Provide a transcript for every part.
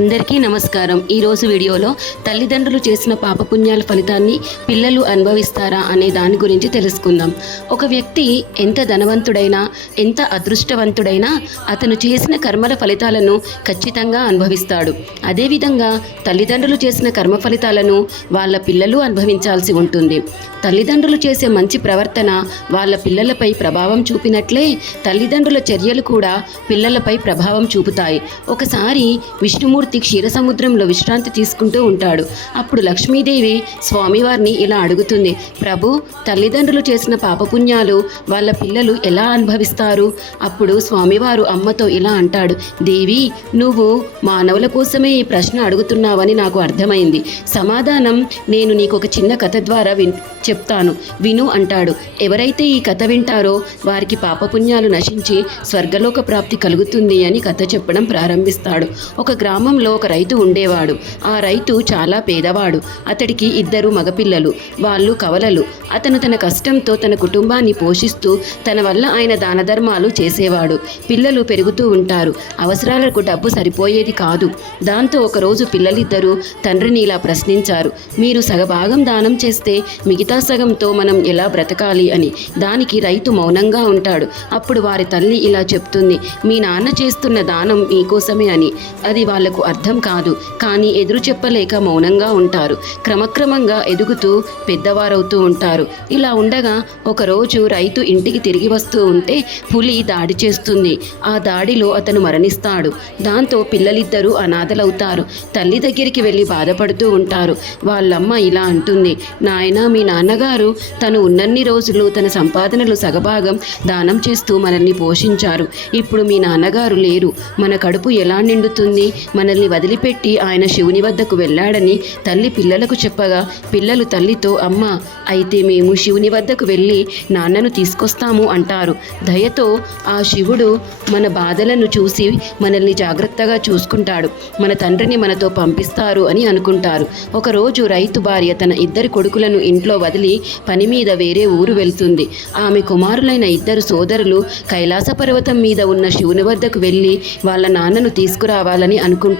అందరికీ నమస్కారం. ఈరోజు వీడియోలో తల్లిదండ్రులు చేసిన పాపపుణ్యాల ఫలితాన్ని పిల్లలు అనుభవిస్తారా అనే దాని గురించి తెలుసుకుందాం. ఒక వ్యక్తి ఎంత ధనవంతుడైనా ఎంత అదృష్టవంతుడైనా అతను చేసిన కర్మల ఫలితాలను ఖచ్చితంగా అనుభవిస్తాడు. అదేవిధంగా తల్లిదండ్రులు చేసిన కర్మ ఫలితాలను వాళ్ళ పిల్లలు అనుభవించాల్సి ఉంటుంది. తల్లిదండ్రులు చేసే మంచి ప్రవర్తన వాళ్ళ పిల్లలపై ప్రభావం చూపినట్లే తల్లిదండ్రుల చర్యలు కూడా పిల్లలపై ప్రభావం చూపుతాయి. ఒకసారి విష్ణుమూర్తి క్షీరసముద్రంలో విశ్రాంతి తీసుకుంటూ ఉంటాడు. అప్పుడు లక్ష్మీదేవి స్వామివారిని ఇలా అడుగుతుంది ప్రభు తల్లిదండ్రులు చేసిన పాపపుణ్యాలు వాళ్ళ పిల్లలు ఎలా అనుభవిస్తారు? అప్పుడు స్వామివారు అమ్మతో ఇలా అంటాడు దేవి నువ్వు మానవుల కోసమే ఈ ప్రశ్న అడుగుతున్నావని నాకు అర్థమైంది. సమాధానం నేను నీకు ఒక చిన్న కథ ద్వారా విన్ చెప్తాను. విను అంటాడు. ఎవరైతే ఈ కథ వింటారో వారికి పాపపుణ్యాలు నశించి స్వర్గలోక ప్రాప్తి కలుగుతుంది అని కథ చెప్పడం ప్రారంభిస్తాడు. ఒక గ్రామం గ్రామంలో ఒక రైతు ఉండేవాడు. ఆ రైతు చాలా పేదవాడు. అతడికి ఇద్దరు మగపిల్లలు వాళ్ళు కవలలు. అతను తన కష్టంతో తన కుటుంబాన్ని పోషిస్తూ తన వల్ల ఆయన దాన ధర్మాలు చేసేవాడు. పిల్లలు పెరుగుతూ ఉంటారు. అవసరాలకు డబ్బు సరిపోయేది కాదు. దాంతో ఒకరోజు పిల్లలిద్దరూ తండ్రిని ఇలా ప్రశ్నించారు. మీరు సగభాగం దానం చేస్తే మిగతా సగంతో మనం ఎలా బ్రతకాలి? అని. దానికి రైతు మౌనంగా ఉంటాడు. అప్పుడు వారి తల్లి ఇలా చెప్తుంది. మీ నాన్న చేస్తున్న దానం మీకోసమే అని. అది వాళ్ళకు అర్థం కాదు. కానీ ఎదురు చెప్పలేక మౌనంగా ఉంటారు. క్రమక్రమంగా ఎదుగుతూ పెద్దవారవుతూ ఉంటారు. ఇలా ఉండగా ఒకరోజు రైతు ఇంటికి తిరిగి వస్తూ ఉంటే పులి దాడి చేస్తుంది. ఆ దాడిలో అతను మరణిస్తాడు. దాంతో పిల్లలిద్దరూ అనాథలవుతారు. తల్లి దగ్గరికి వెళ్ళి బాధపడుతూ ఉంటారు. వాళ్ళమ్మ ఇలా అంటుంది. నాయనా మీ నాన్నగారు తను ఉన్నన్ని రోజులు తన సంపాదనలు సగభాగం దానం చేస్తూ మనల్ని పోషించారు. ఇప్పుడు మీ నాన్నగారు లేరు. మన కడుపు ఎలా నిండుతుంది? మన మనల్ని వదిలిపెట్టి ఆయన శివుని వద్దకు వెళ్ళాడని తల్లి పిల్లలకు చెప్పగా పిల్లలు తల్లితో అమ్మ అయితే మేము శివుని వద్దకు వెళ్ళి నాన్నను తీసుకొస్తాము అంటారు. దయతో ఆ శివుడు మన బాధలను చూసి మనల్ని జాగ్రత్తగా చూసుకుంటాడు. మన తండ్రిని మనతో పంపిస్తారు అని అనుకుంటారు. ఒకరోజు రైతు భార్య తన ఇద్దరు కొడుకులను ఇంట్లో వదిలి పని మీద వేరే ఊరు వెళ్తుంది. ఆమె కుమారులైన ఇద్దరు సోదరులు కైలాస పర్వతం మీద ఉన్న శివుని వద్దకు వెళ్ళి వాళ్ళ నాన్నను తీసుకురావాలని అనుకుంటారు.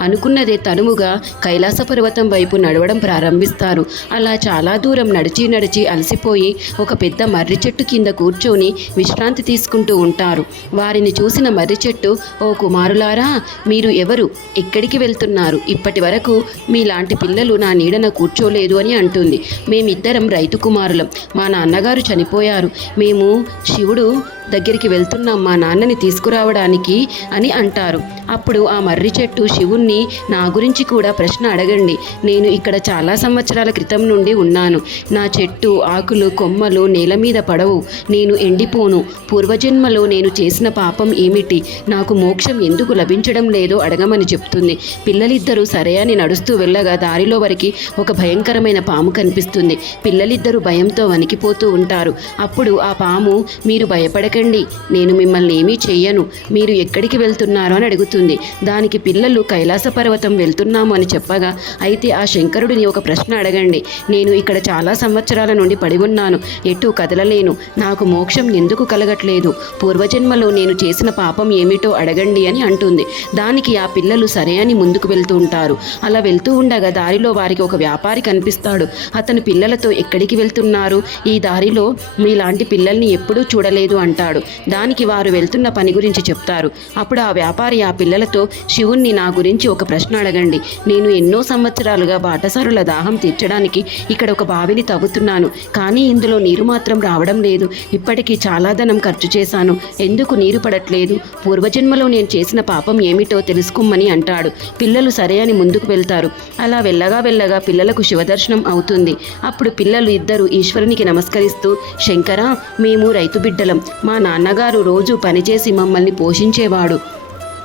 అనుకున్నదే తనుముగా కైలాస పర్వతం వైపు నడవడం ప్రారంభిస్తారు. అలా చాలా దూరం నడిచి నడిచి అలసిపోయి ఒక పెద్ద మర్రి చెట్టు కింద కూర్చొని విశ్రాంతి తీసుకుంటూ ఉంటారు. వారిని చూసిన మర్రి చెట్టు ఓ కుమారులారా మీరు ఎవరు? ఎక్కడికి వెళ్తున్నారు? ఇప్పటి వరకు మీలాంటి పిల్లలు నా నీడన కూర్చోలేదు అని అంటుంది. మేమిద్దరం రైతు కుమారులం. మా నాన్నగారు చనిపోయారు. మేము శివుడు దగ్గరికి వెళ్తున్నాం మా నాన్నని తీసుకురావడానికి అని అంటారు. అప్పుడు ఆ మర్రి చెట్టు శివుణ్ణి నా గురించి కూడా ప్రశ్న అడగండి. నేను ఇక్కడ చాలా సంవత్సరాల క్రితం నుండి ఉన్నాను. నా చెట్టు ఆకులు కొమ్మలు నేల మీద పడవు. నేను ఎండిపోను. పూర్వజన్మలో నేను చేసిన పాపం ఏమిటి? నాకు మోక్షం ఎందుకు లభించడం లేదో అడగమని చెప్తుంది. పిల్లలిద్దరూ సరే అని నడుస్తూ వెళ్ళగా దారిలో వరకు ఒక భయంకరమైన పాము కనిపిస్తుంది. పిల్లలిద్దరూ భయంతో వణికిపోతూ ఉంటారు. అప్పుడు ఆ పాము మీరు భయపడకండి. నేను మిమ్మల్ని ఏమీ చెయ్యను. మీరు ఎక్కడికి వెళ్తున్నారో అని అడుగుతుంది దానికి పిల్లలు కైలాస పర్వతం వెళ్తున్నాము అని చెప్పగా అయితే ఆ శంకరుడిని ఒక ప్రశ్న అడగండి. నేను ఇక్కడ చాలా సంవత్సరాల నుండి పడి ఉన్నాను. ఎటు కదలలేను. నాకు మోక్షం ఎందుకు కలగట్లేదు? పూర్వజన్మలో నేను చేసిన పాపం ఏమిటో అడగండి అని అంటుంది. దానికి ఆ పిల్లలు సరే అని ముందుకు వెళ్తూ ఉంటారు. అలా వెళ్తూ ఉండగా దారిలో వారికి ఒక వ్యాపారి కనిపిస్తాడు. అతను పిల్లలతో ఎక్కడికి వెళ్తున్నారు? ఈ దారిలో మీలాంటి పిల్లల్ని ఎప్పుడూ చూడలేదు అంటాడు. దానికి వారు వెళ్తున్న పని గురించి చెప్తారు. అప్పుడు ఆ వ్యాపారి ఆ పిల్లలతో శివుణ్ణి నా గురించి ఒక ప్రశ్న అడగండి. నేను ఎన్నో సంవత్సరాలుగా బాటసారుల దాహం తీర్చడానికి ఇక్కడ ఒక బావిని తవ్వుతున్నాను. కానీ ఇందులో నీరు మాత్రం రావడం లేదు. ఇప్పటికీ చాలా ధనం ఖర్చు చేశాను. ఎందుకు నీరు పడట్లేదు? పూర్వజన్మలో నేను చేసిన పాపం ఏమిటో తెలుసుకోమని అంటాడు. పిల్లలు సరే అని ముందుకు వెళ్తారు. అలా వెళ్ళగా వెళ్ళగా పిల్లలకు శివదర్శనం అవుతుంది. అప్పుడు పిల్లలు ఇద్దరు ఈశ్వరునికి నమస్కరిస్తూ శంకర మేము రైతు బిడ్డలం. మా నాన్నగారు రోజు పనిచేసి మమ్మల్ని పోషించేవాడు.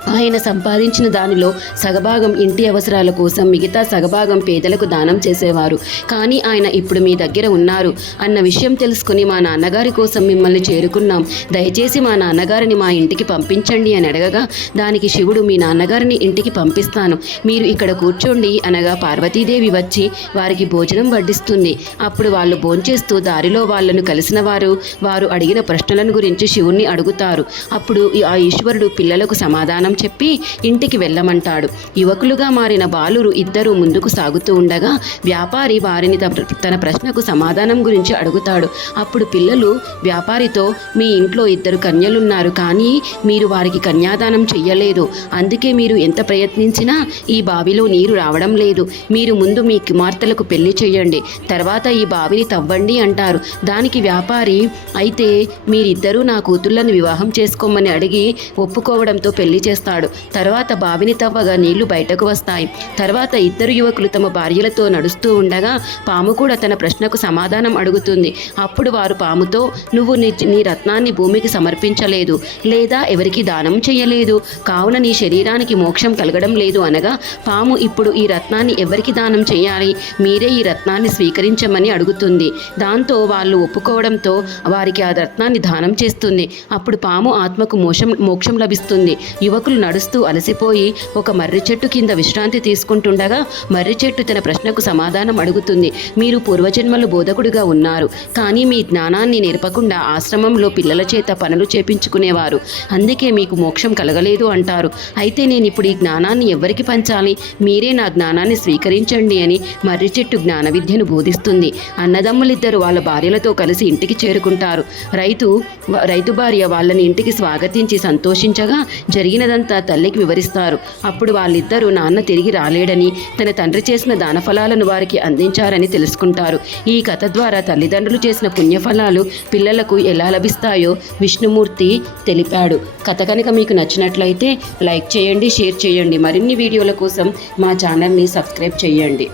ఆయన సంపాదించిన దానిలో సగభాగం ఇంటి అవసరాల కోసం మిగతా సగభాగం పేదలకు దానం చేసేవారు. కానీ ఆయన ఇప్పుడు మీ దగ్గర ఉన్నారు. అన్న విషయం తెలుసుకుని మా నాన్నగారి కోసం మిమ్మల్ని చేరుకున్నాం. దయచేసి మా నాన్నగారిని మా ఇంటికి పంపించండి అని అడగగా దానికి శివుడు మీ నాన్నగారిని ఇంటికి పంపిస్తాను. మీరు ఇక్కడ కూర్చోండి అనగా పార్వతీదేవి వచ్చి వారికి భోజనం వడ్డిస్తుంది. అప్పుడు వాళ్ళు భోంచేస్తూ దారిలో వాళ్ళను కలిసిన వారు వారు అడిగిన ప్రశ్నలను గురించి శివుణ్ణి అడుగుతారు. అప్పుడు ఆ ఈశ్వరుడు పిల్లలకు సమాధానం సమాధానం చెప్పి ఇంటికి వెళ్ళమంటాడు. యువకులుగా మారిన బాలురు ఇద్దరు ముందుకు సాగుతూ ఉండగా వ్యాపారి వారిని తన ప్రశ్నకు సమాధానం గురించి అడుగుతాడు. అప్పుడు పిల్లలు వ్యాపారితో మీ ఇంట్లో ఇద్దరు కన్యలున్నారు కానీ మీరు వారికి కన్యాదానం చెయ్యలేదు. అందుకే మీరు ఎంత ప్రయత్నించినా ఈ బావిలో నీరు రావడం లేదు. మీరు ముందు మీ కుమార్తెలకు పెళ్ళి చేయండి తర్వాత ఈ బావిని తవ్వండి అంటారు. దానికి వ్యాపారి అయితే మీరిద్దరూ నా కూతుళ్ళను వివాహం చేసుకోమని అడిగి ఒప్పుకోవడంతో పెళ్ళి చేస్తాడు తర్వాత బావిని తవ్వగా నీళ్ళు బయటకు వస్తాయి. తర్వాత ఇద్దరు యువకులు తమ భార్యలతో నడుస్తూ ఉండగా పాము కూడా తన ప్రశ్నకు సమాధానం అడుగుతుంది. అప్పుడు వారు పాముతో నువ్వు నీ నీ రత్నాన్ని భూమికి సమర్పించలేదు. లేదా ఎవరికి దానం చేయలేదు కావున నీ శరీరానికి మోక్షం కలగడం లేదు అనగా పాము ఇప్పుడు ఈ రత్నాన్ని ఎవరికి దానం చేయాలి మీరే ఈ రత్నాన్ని స్వీకరించమని అడుగుతుంది. దాంతో వాళ్ళు ఒప్పుకోవడంతో వారికి ఆ రత్నాన్ని దానం చేస్తుంది. అప్పుడు పాము ఆత్మకు మోక్షం మోక్షం లభిస్తుంది. యువకులు నడుస్తూ అలసిపోయి ఒక మర్రి చెట్టు కింద విశ్రాంతి తీసుకుంటుండగా మర్రి చెట్టు తన ప్రశ్నకు సమాధానం అడుగుతుంది. మీరు పూర్వజన్మలు బోధకుడిగా ఉన్నారు. కానీ మీ జ్ఞానాన్ని నేర్పకుండా ఆశ్రమంలో పిల్లల చేత పనులు చేపించుకునేవారు. అందుకే మీకు మోక్షం కలగలేదు అంటారు. అయితే నేను ఇప్పుడు ఈ జ్ఞానాన్ని ఎవరికి పంచాలి? మీరే నా జ్ఞానాన్ని స్వీకరించండి అని మర్రి చెట్టు జ్ఞాన విద్యను బోధిస్తుంది. అన్నదమ్ములిద్దరు వాళ్ళ భార్యలతో కలిసి ఇంటికి చేరుకుంటారు. రైతు రైతు భార్య వాళ్ళని ఇంటికి స్వాగతించి సంతోషించగా జరిగినదంతా తల్లికి వివరిస్తారు. అప్పుడు వాళ్ళిద్దరూ నాన్న తిరిగి రాలేడని తన తండ్రి చేసిన దానఫలాలను వారికి అందించారని తెలుసుకుంటారు. ఈ కథ ద్వారా తల్లిదండ్రులు చేసిన పుణ్యఫలాలు పిల్లలకు ఎలా లభిస్తాయో విష్ణుమూర్తి తెలిపాడు. కథ కనుక మీకు నచ్చినట్లయితే లైక్ చేయండి షేర్ చేయండి. మరిన్ని వీడియోల కోసం మా ఛానల్ని సబ్స్క్రైబ్ చేయండి.